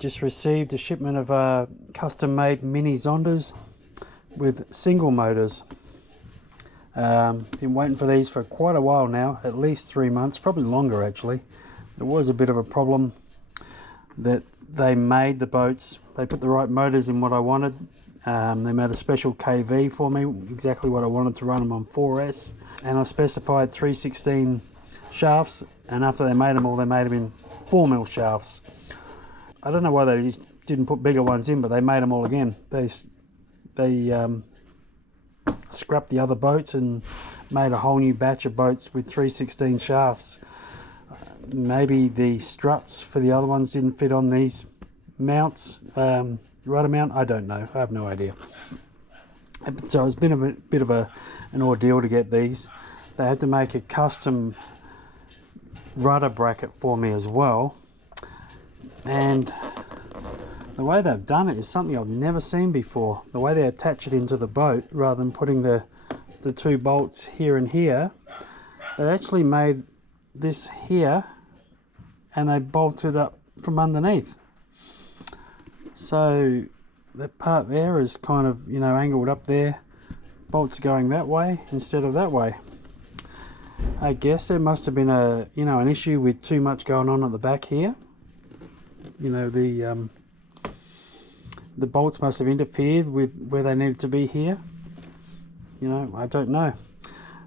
just received a shipment of custom made mini Zondas with single motors. Been waiting for these for quite a while now, at least 3 months, probably longer actually. There was a bit of a problem that they made the boats, they put the right motors in what I wanted. They made a special KV for me, exactly what I wanted to run them on 4S, and I specified 316 shafts, and after they made them all, they made them in 4mm shafts. I don't know why they didn't put bigger ones in, but they made them all again. They scrapped the other boats and made a whole new batch of boats with 316 shafts. Maybe the struts for the other ones didn't fit on these mounts, rudder mount, I don't know, I have no idea. So it's been a bit of an ordeal to get these. They had to make a custom rudder bracket for me as well, and the way they've done it is something I've never seen before. The way they attach it into the boat, rather than putting the two bolts here and here, they actually made this here and they bolted up from underneath. So that part there is kind of, you know, angled up there. Bolts are going that way instead of that way. I guess there must have been an issue with too much going on at the back here. You know, the bolts must have interfered with where they needed to be here. You know, I don't know.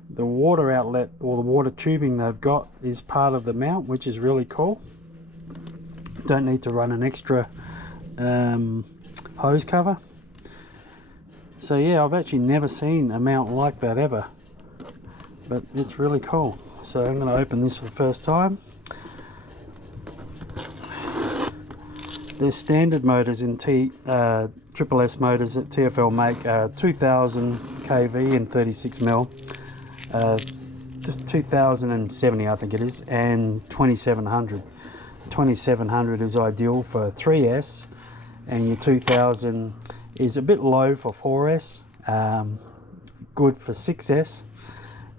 The water outlet or the water tubing they've got is part of the mount, which is really cool. Don't need to run an extra hose cover. So yeah, I've actually never seen a mount like that ever, but it's really cool. So I'm going to open this for the first time. There's standard motors in Triple S motors that TFL make, 2000 kV and 36mm, 2070 I think it is, and 2700. 2700 is ideal for 3S, and your 2000 is a bit low for 4S, good for 6S.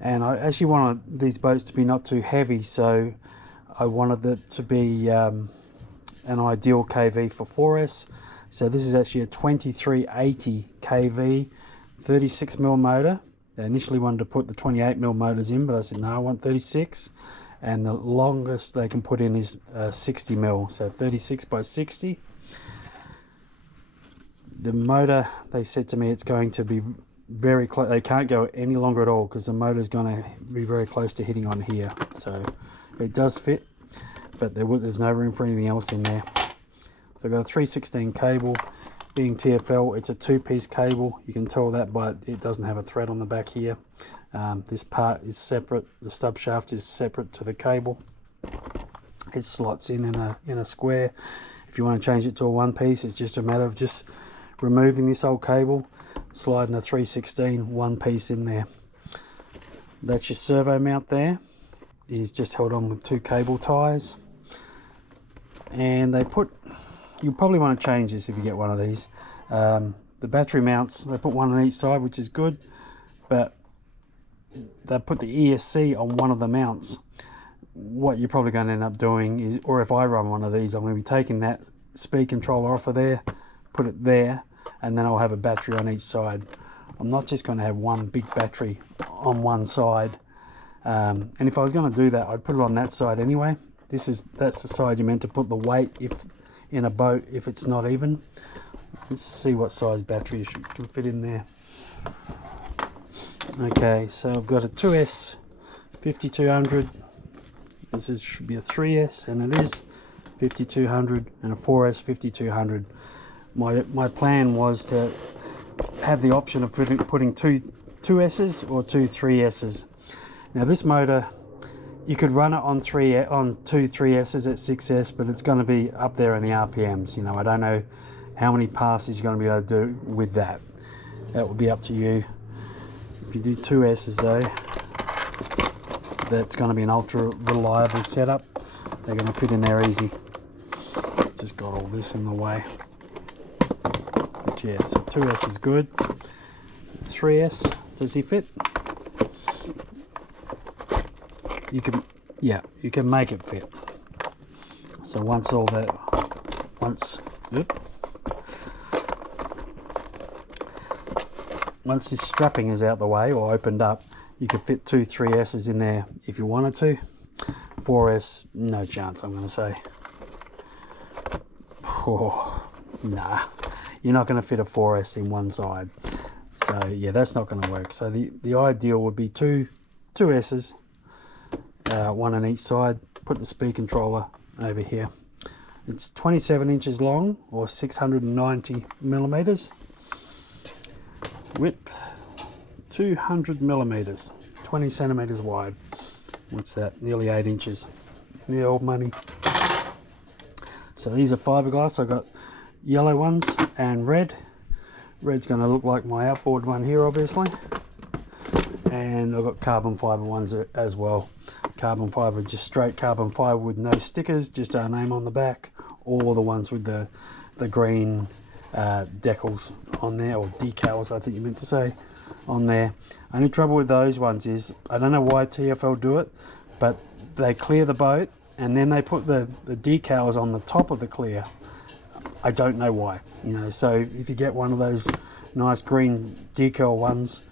And I actually wanted these boats to be not too heavy, so I wanted it to be an ideal KV for 4S. So this is actually a 2380 kV 36mm motor. They initially wanted to put the 28mm motors in, but I said no, I want 36, and the longest they can put in is 60mm, so 36 by 60. The motor, they said to me, it's going to be very close. They can't go any longer at all because the motor is going to be very close to hitting on here. So it does fit, but there's no room for anything else in there. They've got a 316 cable. Being TFL, it's a two-piece cable. You can tell that, but it doesn't have a thread on the back here. This part is separate. The stub shaft is separate to the cable. It slots in a square. If you want to change it to a one piece, it's just a matter of just removing this old cable, sliding a 316 one piece in there. That's your servo mount there. Is just held on with two cable ties. And they put, you probably want to change this if you get one of these. The battery mounts, they put one on each side, which is good, but they put the ESC on one of the mounts. What you're probably going to end up doing is, or if I run one of these, I'm going to be taking that speed controller off of there, put it there, and then I'll have a battery on each side. I'm not just going to have one big battery on one side. And if I was going to do that, I'd put it on that side anyway. That's the side you're meant to put the weight if in a boat if it's not even. Let's see what size battery can fit in there. Okay, so I've got a 2S 5200. This should be a 3S, and it is 5200, and a 4S 5200. My plan was to have the option of putting two S's or two 3S's. Now this motor, you could run it on two 3S's at 6S, but it's going to be up there in the RPMs. You know, I don't know how many passes you're going to be able to do with that. That will be up to you. If you do 2S's though, that's going to be an ultra reliable setup. They're going to fit in there easy. Just got all this in the way. But yeah, so 2S is good. 3S, does he fit? You can make it fit. So once all once this strapping is out the way or opened up, you could fit 2 3S's in there if you wanted to. 4S, no chance, I'm going to say. Oh, nah, you're not going to fit a 4S in one side. So yeah, that's not going to work. So the ideal would be two S's, one on each side. Put the speed controller over here. It's 27 inches long, or 690 millimeters. Width 200 millimeters, 20 centimeters wide. What's that? Nearly 8 inches. The old money. So these are fiberglass. I've got yellow ones and red. Red's going to look like my outboard one here, obviously. And I've got carbon fiber ones as well. Carbon fiber, just straight carbon fiber with no stickers, just our name on the back, or the ones with the green decals on there, or decals I think you meant to say, on there. Only trouble with those ones is, I don't know why TFL do it, but they clear the boat and then they put the decals on the top of the clear. I don't know why, you know. So if you get one of those nice green decal ones,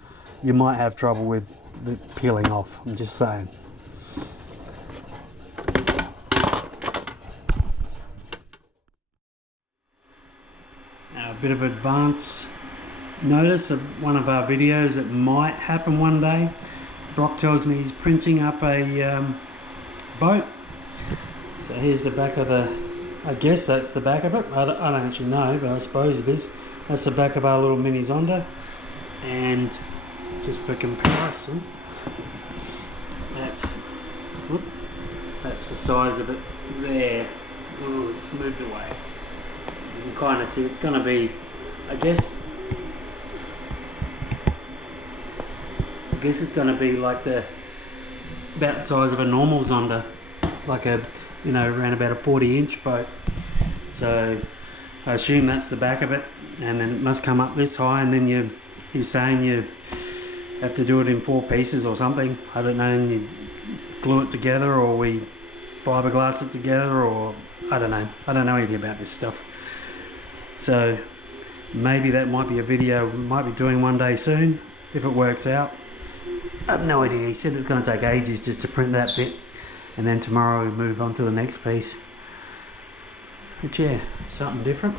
you might have trouble with the peeling off. I'm just saying. Now, a bit of advance notice of one of our videos that might happen one day. Brock tells me he's printing up a boat. So here's the back of the, I guess that's the back of it. I don't actually know, but I suppose it is. That's the back of our little mini Zonda. And just for comparison, that's the size of it there. Ooh, it's moved away. You can kind of see it's going to be, I guess it's going to be like about the size of a normal Zonda, like a, you know, around about a 40-inch boat. So I assume that's the back of it, and then it must come up this high, and then you're saying you have to do it in 4 pieces or something. I don't know, and you glue it together, or we fiberglass it together, or I don't know. I don't know anything about this stuff. So maybe that might be a video we might be doing one day soon, if it works out. I have no idea. He said it's going to take ages just to print that bit, and then tomorrow we move on to the next piece. But yeah, something different.